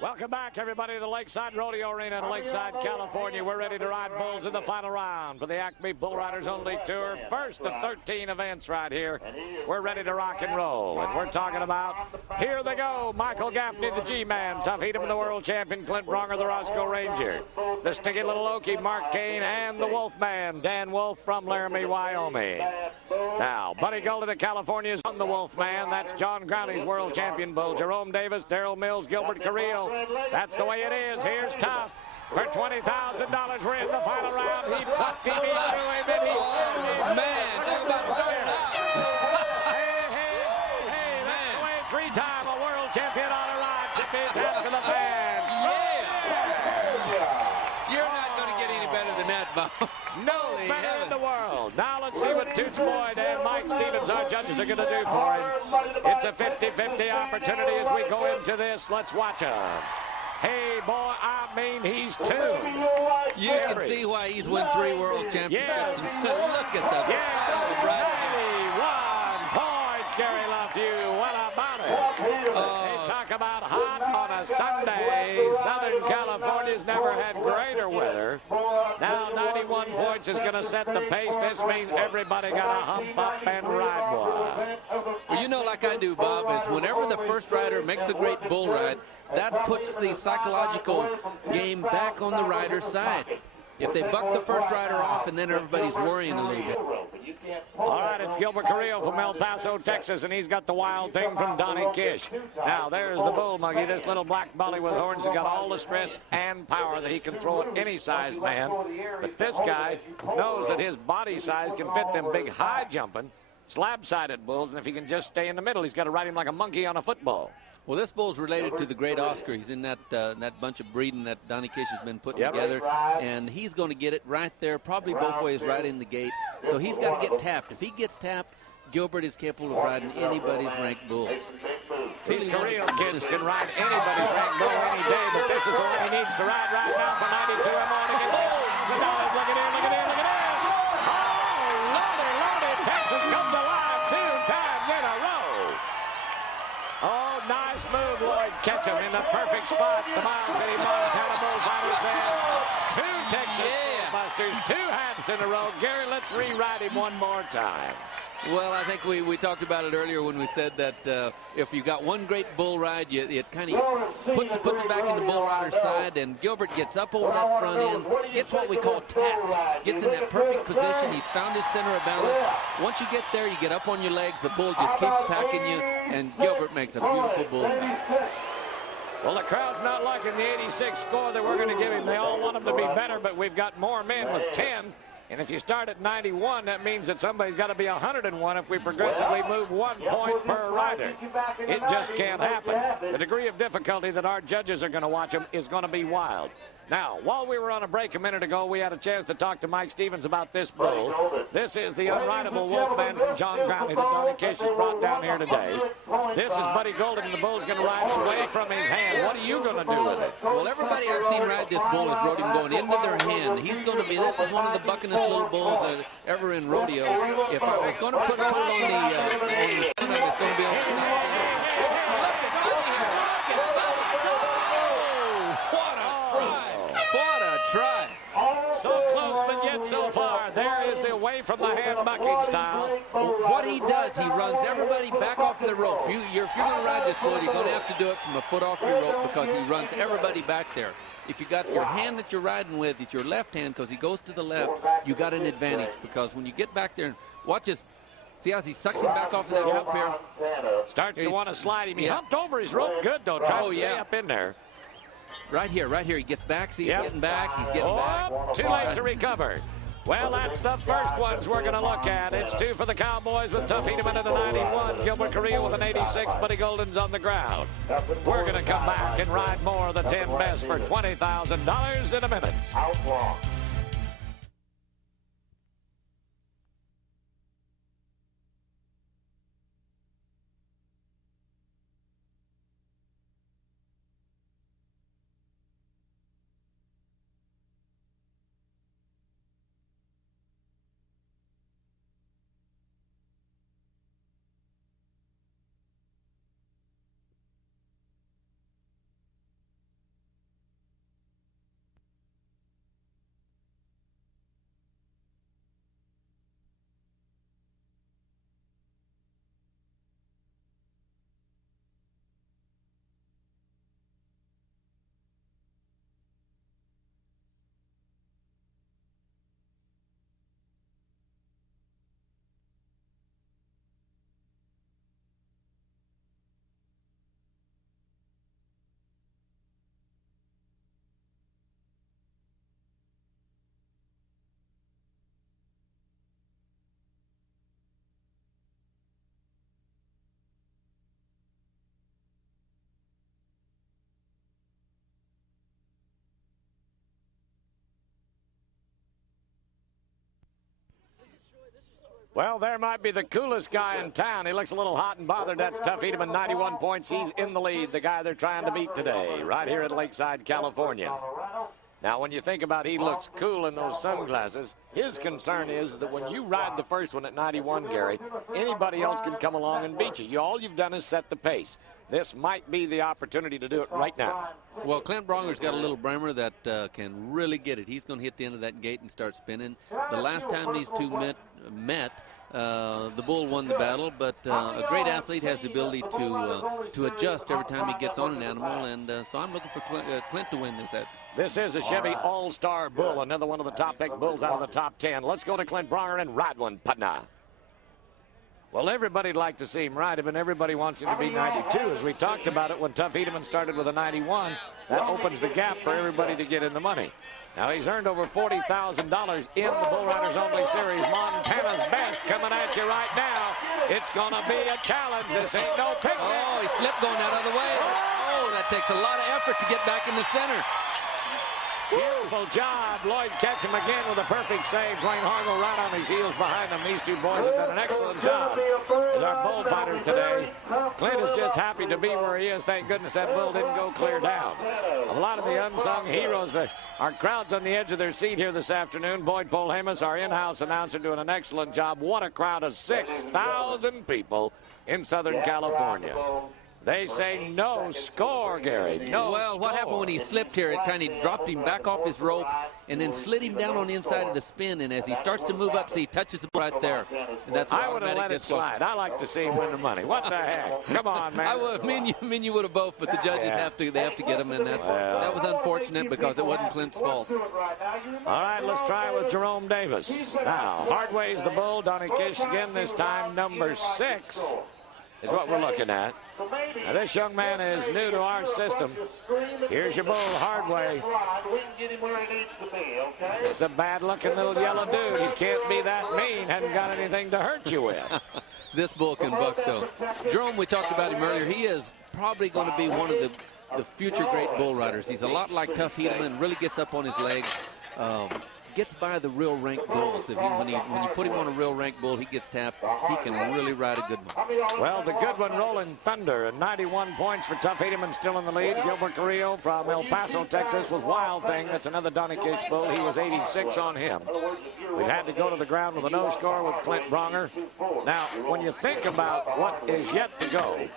Welcome back, everybody, to the Lakeside Rodeo Arena in Lakeside, California. We're ready to ride bulls in the final round for the Acme Bull Riders Only Tour. First of 13 events right here. We're ready to rock and roll, and we're talking about, here they go, Michael Gaffney, the G-Man, Tuffy Thurman, the world champion, Clint Brawner, the Roscoe Ranger, the Sticky Little Okie, Mark Kane, and the Wolfman, Dan Wolf from Laramie, Wyoming. Now, Buddy Golden of California is on the Wolfman. That's John Growney's world champion bull. Jerome Davis, Darrell Mills, Gilbert Carrillo. That's the way it is. Here's Tough for $20,000. We're in the final round. He blocked him. He threw him in. He man, talk about starting out. Hey, that's the way. Three-time a world champion on a ride. Tip his hat to the fans. You're not going to get any better than that, Bob. No better in the world. Now let's see what Toots Boyd and Mike Stevens, our judges, are going to do for him. It's a 50-50 opportunity as we go into this. Let's watch him. Hey, boy, I mean, he's two. You can see why he's won 3 world championships. Yes. Look at the 91 points, Gary LaFew. What about it? They talk about hot on a Sunday. Southern California's never had greater weather. Now 91 points is going to set the pace. This means everybody got to hump up and ride one. Well, you know, like I do, Bob, is whenever the first rider makes a great bull ride, that puts the psychological game back on the rider's side. If they buck the first rider off, and then everybody's worrying a little bit. All right, it's Gilbert Carrillo from El Paso, Texas, and he's got the wild thing from Donnie Kish. Now, there's the bull muggy. This little black bully with horns has got all the stress and power that he can throw at any size man. But this guy knows that his body size can fit them big high-jumping, slab-sided bulls, and if he can just stay in the middle, he's got to ride him like a monkey on a football. Well, this bull's related to the great Oscar. He's in that bunch of breeding that Donnie Kish has been putting together, and he's going to get it right there, probably both ways, right in the gate. So he's got to get tapped. If he gets tapped, Gilbert is capable of riding anybody's ranked bull. These Carrillo kids can ride anybody's ranked bull any day, but this is the one he needs to ride right now for 92 and more to get $10,000. Look at him, look at him, look at him. Oh, Lordy, Texas comes alive 2 times in a row. Oh, nice move, Lloyd Ketchum in the perfect spot. The Miles City Montana Bullfighters there. 2 Texas Bullbusters, 2 hats in a row. Gary, let's rewrite him one more time. Well, I think we talked about it earlier when we said that if you got one great bull ride, it kind of puts it back in the bull rider's side, and Gilbert gets up over that front end, gets what we call tapped, gets in that perfect position. He's found his center of balance. Once you get there, you get up on your legs, the bull just keeps packing you, and Gilbert makes a beautiful bull ride. Well, the crowd's not liking the 86 score that we're going to give him. They all want him to be better, but we've got more men with 10. And if you start at 91, that means that somebody's got to be 101 if we progressively move 1 point per rider. It just can't happen. The degree of difficulty that our judges are going to watch them is going to be wild. Now, while we were on a break a minute ago, we had a chance to talk to Mike Stevens about this bull. This is the unrideable Wolfman from John Growney that Donnie Kish has brought down here today. This is Buddy Golden, and the bull's going to ride away from his hand. What are you going to do with it? Well, everybody I've seen ride this bull has rode him going into their hand. He's going to be, this is one of the buckinest little bulls that ever in rodeo. If I was going to put on the front, it's going to be on the side. So close, but yet so far. There is the away from the hand bucking style. What he does, he runs everybody back off the rope. If you're going to ride this bull, you're going to have to do it from a foot off your rope because he runs everybody back there. If you got your hand that you're riding with, it's your left hand because he goes to the left, you got an advantage because when you get back there, watch this. See how he sucks him back off of that rope here? Starts to want to slide him. He humped over his rope good, though, trying to stay up in there. Right here. He gets back. See, he's getting back. He's getting back. Too late to recover. Well, that's the first ones we're going to look at. It's 2 for the Cowboys with Tuffy Thurman at a 91. Gilbert Carrillo with an 86. Buddy Golden's on the ground. We're going to come back and ride more of the 10 best for $20,000 in a minute. Well, there might be the coolest guy in town. He looks a little hot and bothered. That's Tuffy Thurman, 91 points. He's in the lead, the guy they're trying to beat today, right here at Lakeside, California. Now, when you think about he looks cool in those sunglasses, his concern is that when you ride the first one at 91, Gary, anybody else can come along and beat you. All you've done is set the pace. This might be the opportunity to do it right now. Well, Clint Brawner's got a little Brammer that can really get it. He's going to hit the end of that gate and start spinning. The last time these two met, the bull won the battle, but a great athlete has the ability to adjust every time he gets on an animal, and so I'm looking for Clint to win this. This is a Chevy All-Star bull, another one of the top-picked bulls out of the top 10. Let's go to Clint Brawner and ride one, Patna. Well, everybody'd like to see him ride him, and everybody wants him to be 92. As we talked about it when Tuffy Thurman started with a 91, that opens the gap for everybody to get in the money. Now, he's earned over $40,000 in the Bull Riders Only Series. Montana's best coming at you right now. It's going to be a challenge. This ain't no picnic. Oh, he slipped going that other way. Oh, that takes a lot of effort to get back in the center. Beautiful job. Lloyd catch him again with a perfect save. Blaine Hargle right on his heels behind him. These two boys have done an excellent job as our bullfighters today. Clint is just happy to be where he is. Thank goodness that bull didn't go clear down. A lot of the unsung heroes, our crowd's on the edge of their seat here this afternoon. Boyd Polhamus, our in-house announcer, doing an excellent job. What a crowd of 6,000 people in Southern California. They say no score, Gary. No Well, what happened when he slipped here, it kind of dropped him back off his rope and then slid him down on the inside of the spin. And as he starts to move up, see, he touches the ball right there. And that's I would have let it slide. I like to see him win the money. What the heck? Come on, man. I would. Me and you would have both, but the judges have to get him, and that was unfortunate because it wasn't Clint's fault. All right, let's try it with Jerome Davis. Now, Hardway's the bull. Donnie Kish again, this time number 6. Is what we're looking at. Now, this young man is new to our system. Here's your bull, Hardway. It's a bad-looking little yellow dude. He can't be that mean. Hasn't got anything to hurt you with. This bull can buck, though. Jerome, we talked about him earlier. He is probably going to be one of the future great bull riders. He's a lot like Tuffy Thurman, really gets up on his legs. Gets by the real ranked bulls. When you put him on a real ranked bull, he gets tapped. He can really ride a good one. Well, the good one, Rolling Thunder, and 91 points for Tuffy Thurman, still in the lead. Gilbert Carrillo from El Paso, Texas, with Wild Thing. That's another Donnie Kish bull. He was 86 on him. We've had to go to the ground with a no score with Clint Brawner. Now, when you think about what is yet to go,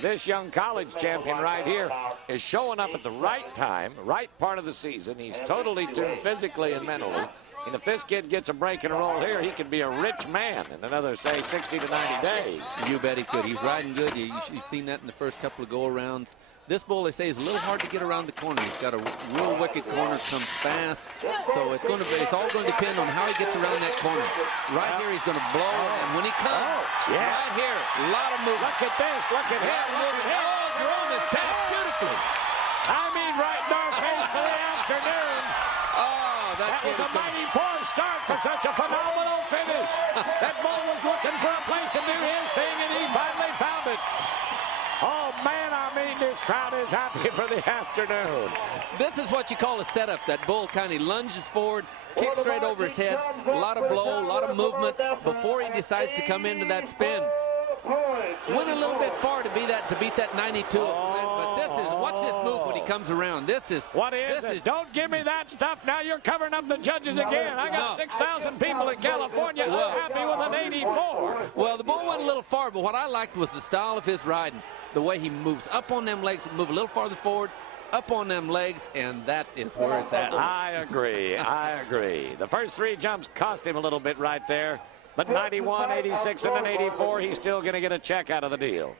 this young college champion right here is showing up at the right time, right part of the season. He's totally tuned physically and mentally. And if this kid gets a break and a roll here, he could be a rich man in another, say, 60 to 90 days. You bet he could. He's riding good. You've seen that in the first couple of go-arounds. This bull, they say, is a little hard to get around the corner. He's got a real wicked corner, comes fast. So it's all going to depend on how he gets around that corner. Right here, he's going to blow, and when he comes, right here, a lot of movement. Look at this. Look at him. Look at him. Oh, Jerome is tapped beautifully. I mean, right in our face for the afternoon. Oh, that was a mighty poor start for such a phenomenal finish. That bull was looking for a place to do his thing, and he finally found it. Oh, man, I mean, this crowd is happy for the afternoon. This is what you call a setup. That bull kind of lunges forward, kicks straight over his head, a lot of blow, a lot of movement before he decides to come into that spin. Went a little bit far to beat that 92 of Clint, but what's this move when he comes around? What is it? Don't give me that stuff. Now you're covering up the judges again. I got 6,000 people in California unhappy with an 84. Well, the bull went a little far, but what I liked was the style of his riding. The way he moves up on them legs, move a little farther forward, up on them legs, and that is where it's at. I agree. I agree. The first 3 jumps cost him a little bit right there. But 91, 86, and an 84, he's still going to get a check out of the deal.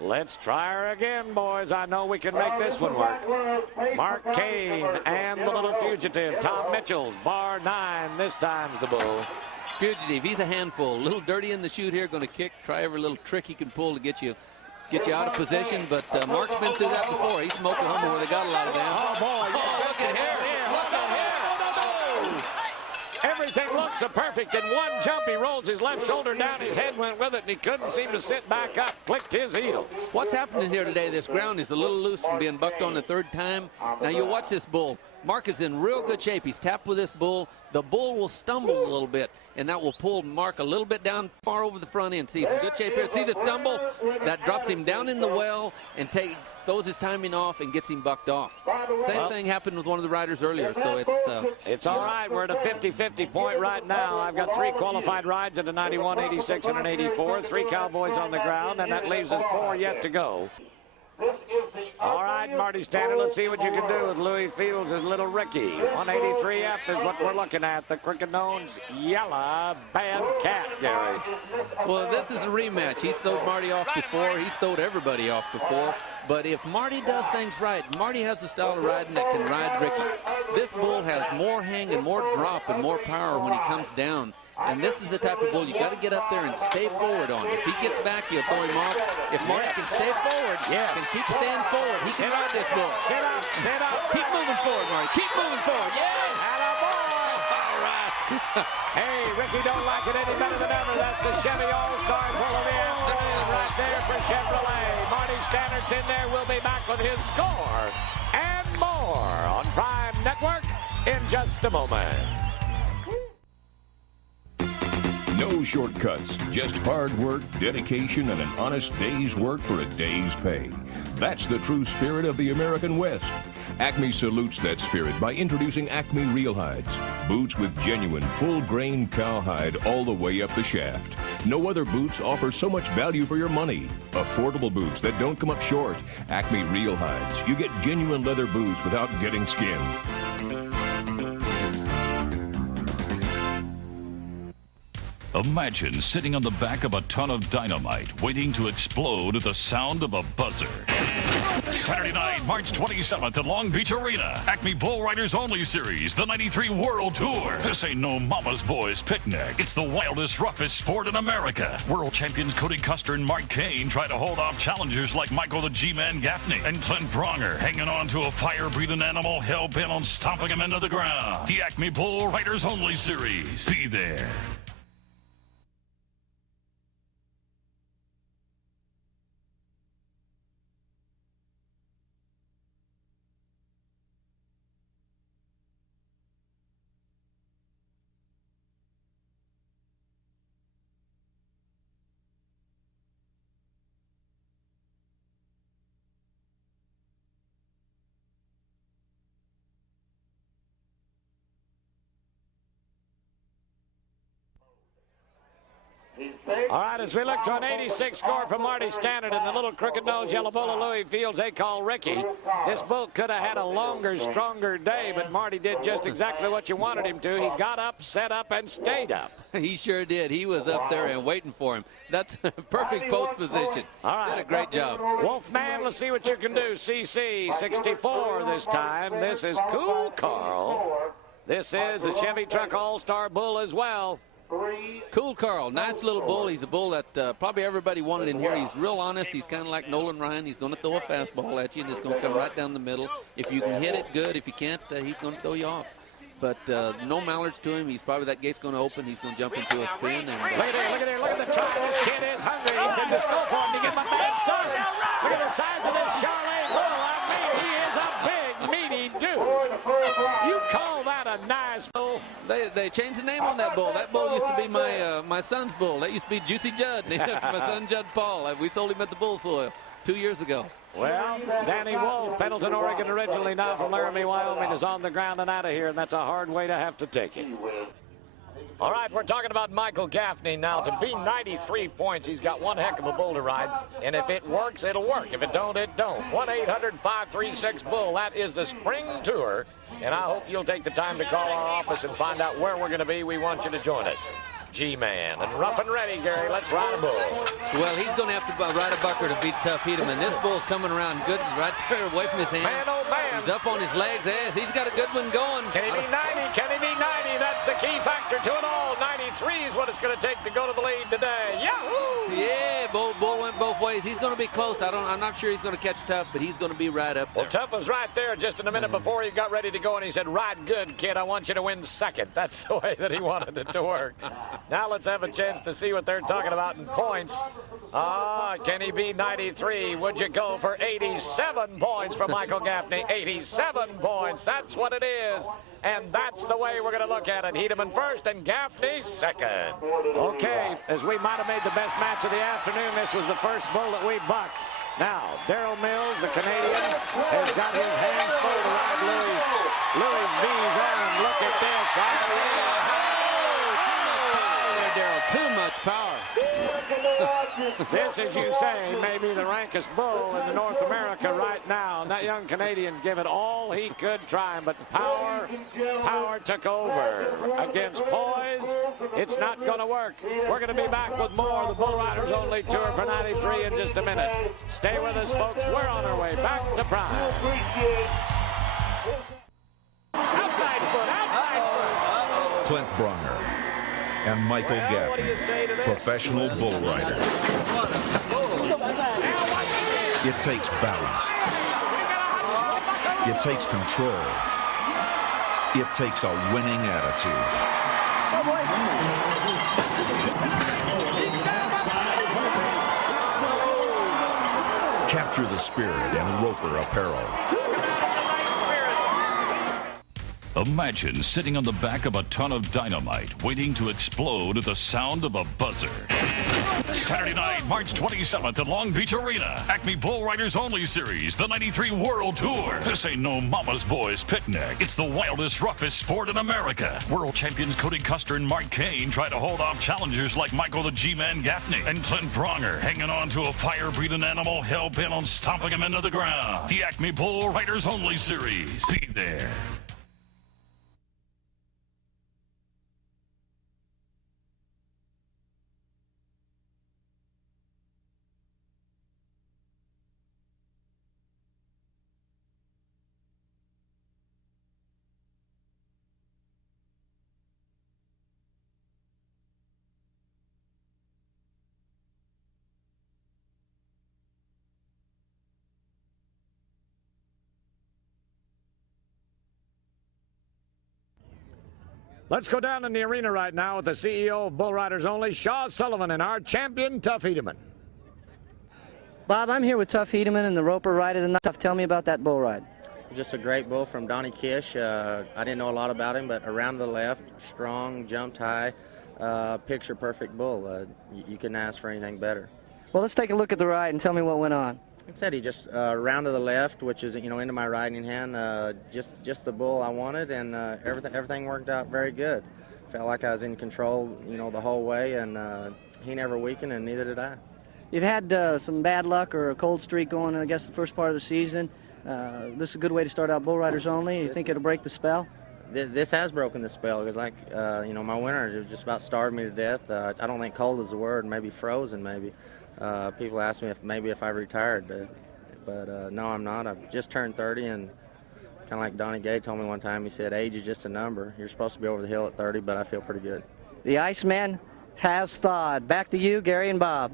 Let's try her again, boys. I know we can make this one work. Mark Kane and the little fugitive, Tom Mitchell's, bar 9. This time's the bull. Fugitive, he's a handful. A little dirty in the chute here, going to kick, try every little trick he can pull to get you out of position. But Mark's been through that before. He's from Oklahoma where they got a lot of them. Oh, boy. Oh, look at here. Look at here. Every Everything looks so perfect. In one jump, he rolls his left shoulder down. His head went with it, and he couldn't seem to sit back up. Clicked his heels. What's happening here today, this ground is a little loose from being bucked on the third time. Now, you watch this bull. Mark is in real good shape. He's tapped with this bull. The bull will stumble a little bit, and that will pull Mark a little bit down far over the front end. See, he's in good shape here. See the stumble? That drops him down in the well and throws his timing off and gets him bucked off. Same thing happened with one of the riders earlier, so it's all right. We're at a 50-50 point right now. I've got 3 qualified rides at a 91, 86, and an 84. 3 Cowboys on the ground, and that leaves us 4 yet to go. All right, Marty Standard, let's see what you can do with Louis Fields' little Ricky. 183F is what we're looking at. The crooked-nosed yellow bad cat, Gary. Well, this is a rematch. He throwed Marty off before. He's throwed everybody off before. But if Marty does things right, Marty has the style of riding that can ride Ricky. This bull has more hang and more drop and more power when he comes down. And this is the type of bull you got to get up there and stay forward on. If he gets back, you'll throw him off. If Marty can stay forward, can keep staying forward, he can ride this bull. Sit up, sit up. Keep moving forward, Marty. Keep moving forward. Yeah. All right. Hey, Ricky don't like it any better than ever. That's the Chevy All-Star bull of the afternoon right there for Chevrolet. Marty Standard's in there. We'll be back with his score and more on Prime Network in just a moment. No shortcuts, just hard work, dedication, and an honest day's work for a day's pay. That's the true spirit of the American West. Acme salutes that spirit by introducing Acme Real Hides. Boots with genuine full-grain cowhide all the way up the shaft. No other boots offer so much value for your money. Affordable boots that don't come up short. Acme Real Hides. You get genuine leather boots without getting skinned. Imagine sitting on the back of a ton of dynamite, waiting to explode at the sound of a buzzer. Saturday night, March 27th at Long Beach Arena. Acme Bull Riders Only Series, the 93 World Tour. This ain't no mama's boys picnic. It's the wildest, roughest sport in America. World champions Cody Custer and Mark Kane try to hold off challengers like Michael the G-Man Gaffney and Clint Brawner, hanging on to a fire-breathing animal hell-bent on stomping him into the ground. The Acme Bull Riders Only Series. Be there. All right, as we look to an 86 score from Marty Standard and the little crooked-nosed yellow bull of Louis Fields they call Ricky. This bull could have had a longer, stronger day, but Marty did just exactly what you wanted him to. He got up, set up, and stayed up. He sure did. He was up there and waiting for him. That's a perfect post position. All right. Did a great job. Wolfman, let's see what you can do. CC 64 this time. This is Cool Carl. This is a Chevy Truck All-Star bull as well. Cool Carl, nice little bull. He's a bull that probably everybody wanted in here. He's real honest. He's kind of like Nolan Ryan. He's going to throw a fastball at you, and it's going to come right down the middle. If you can hit it, good. If you can't, he's going to throw you off. But no mallards to him. He's probably, that gate's going to open. He's going to jump into a spin. And, look at there. Look at the truck. This kid is hungry. He said to go for him to give him a bad start. Look at the size of this Charlotte bull. I mean, he is a big, meaty dude. You call that a nice bull? They changed the name on that bull. That bull used to be my son's bull. That used to be Juicy Judd. My son Judd Paul. We sold him at the Bull Soil 2 years ago. Well, Danny Wolf, Pendleton, Oregon originally, now from Laramie, Wyoming, is on the ground and out of here, and that's a hard way to have to take it. All right, we're talking about Michael Gaffney now. To be 93 points, he's got one heck of a bull to ride, and if it works, it'll work. If it don't, it don't. 1-800-536-BULL. That is the spring tour, and I hope you'll take the time to call our office and find out where we're going to be. We want you to join us. G-Man, and rough and ready, Gary. Let's ride a bull. Well, he's going to have to ride a bucker to beat Tuffy Thurman. This bull's coming around good, right there away from his hand. Man, oh man. He's up on his legs. Yes, he's got a good one going. Can he be 90? Can he be 90? That's the key factor to it all. 93 is what it's going to take to go to the lead today. Yahoo! Yeah, bull went both ways. He's he's going to be close. I'm not sure he's going to catch Tuff, but he's going to be right up there. Well, Tuff was right there just in a minute before he got ready to go, and he said, "Ride good, kid. I want you to win second." That's the way that he wanted it to work. Now let's have a chance to see what they're talking about in points. Can he be 93? Would you go for 87 points from Michael Gaffney? 87 points. That's what it is. And that's the way we're going to look at it. Hedeman first and Gaffney second. Okay, as we might have made the best match of the afternoon, this was the first bull that we bucked. Now, Darrell Mills, the Canadian, has got his hands full to ride Louis V's on. Look at this. Darrell, too much power. This, as you say, may be the rankest bull in North America right now. And that young Canadian gave it all he could try, but power took over. Against poise, it's not going to work. We're going to be back with more of the Bull Riders Only Tour for 93 in just a minute. Stay with us, folks. We're on our way back to Prime. Outside foot. Clint Brawner and Michael Gaffney, professional bull riders. It takes balance. It takes control. It takes a winning attitude. Capture the spirit in Roper apparel. Imagine sitting on the back of a ton of dynamite, waiting to explode at the sound of a buzzer. Saturday night, March 27th at Long Beach Arena. Acme Bull Riders Only Series, the 93 World Tour. This ain't no mama's boys picnic. It's the wildest, roughest sport in America. World champions Cody Custer and Mark Kane try to hold off challengers like Michael the G-Man Gaffney and Clint Brawner, hanging on to a fire-breathing animal hell-bent on stomping him into the ground. The Acme Bull Riders Only Series. Be there. Let's go down in the arena right now with the CEO of Bull Riders Only, Shaw Sullivan, and our champion, Tuff Hedeman. Bob, I'm here with Tuff Hedeman and the Roper Ride of the Night. Tuff, tell me about that bull ride. Just a great bull from Donnie Kish. I didn't know a lot about him, but around the left, strong, jumped high, picture-perfect bull. You couldn't ask for anything better. Well, let's take a look at the ride and tell me what went on. Like I said, he just round to the left, which is, into my riding hand, just the bull I wanted, and everything worked out very good. Felt like I was in control, the whole way, and he never weakened, and neither did I. You've had some bad luck or a cold streak going, I guess, the first part of the season. This is a good way to start out Bull Riders Only. You think it'll break the spell? This has broken the spell, because my winter just about starved me to death. I don't think cold is the word, maybe frozen, maybe. People ask me if I retired, but no, I'm not. I've just turned 30, and kind of like Donnie Gay told me one time, he said, age is just a number. You're supposed to be over the hill at 30, but I feel pretty good. The Iceman has thawed. Back to you, Gary and Bob.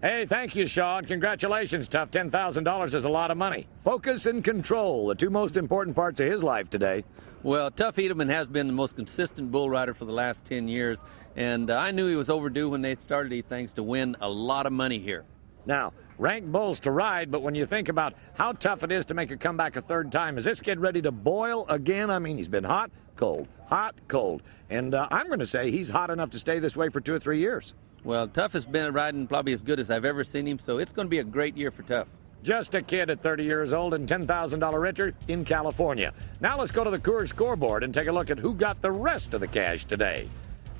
Hey, thank you, Sean. Congratulations, Tuff. $10,000 is a lot of money. Focus and control, the two most important parts of his life today. Well, Tuff Hedeman has been the most consistent bull rider for the last 10 years. And I knew he was overdue when they started these things to win a lot of money here. Now, ranked bulls to ride, but when you think about how tough it is to make a comeback a third time, is this kid ready to boil again? I mean, he's been hot, cold, and I'm going to say he's hot enough to stay this way for 2 or 3 years. Well, Tuff has been riding probably as good as I've ever seen him, so it's going to be a great year for Tuff. Just a kid at 30 years old and $10,000 richer in California. Now let's go to the Coors scoreboard and take a look at who got the rest of the cash today.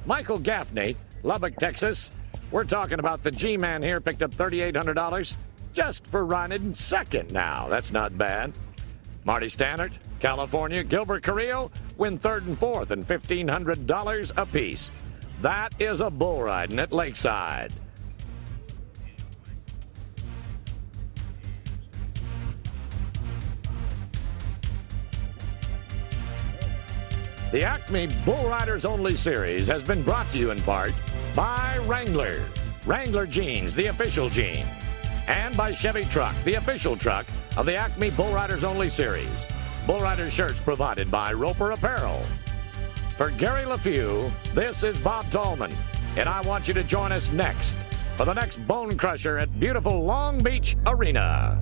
Michael Gaffney, Lubbock, Texas. We're talking about the G-Man here, picked up $3,800 just for riding second now. That's not bad. Marty Stannard, California. Gilbert Carrillo win third and fourth and $1,500 apiece. That is a bull riding at Lakeside. The Acme Bull Riders Only Series has been brought to you in part by Wrangler. Wrangler Jeans, the official jean. and by Chevy Truck, the official truck of the Acme Bull Riders Only Series. Bull Rider shirts provided by Roper Apparel. For Gary LeFew, this is Bob Tallman, and I want you to join us next for the next Bone Crusher at beautiful Long Beach Arena.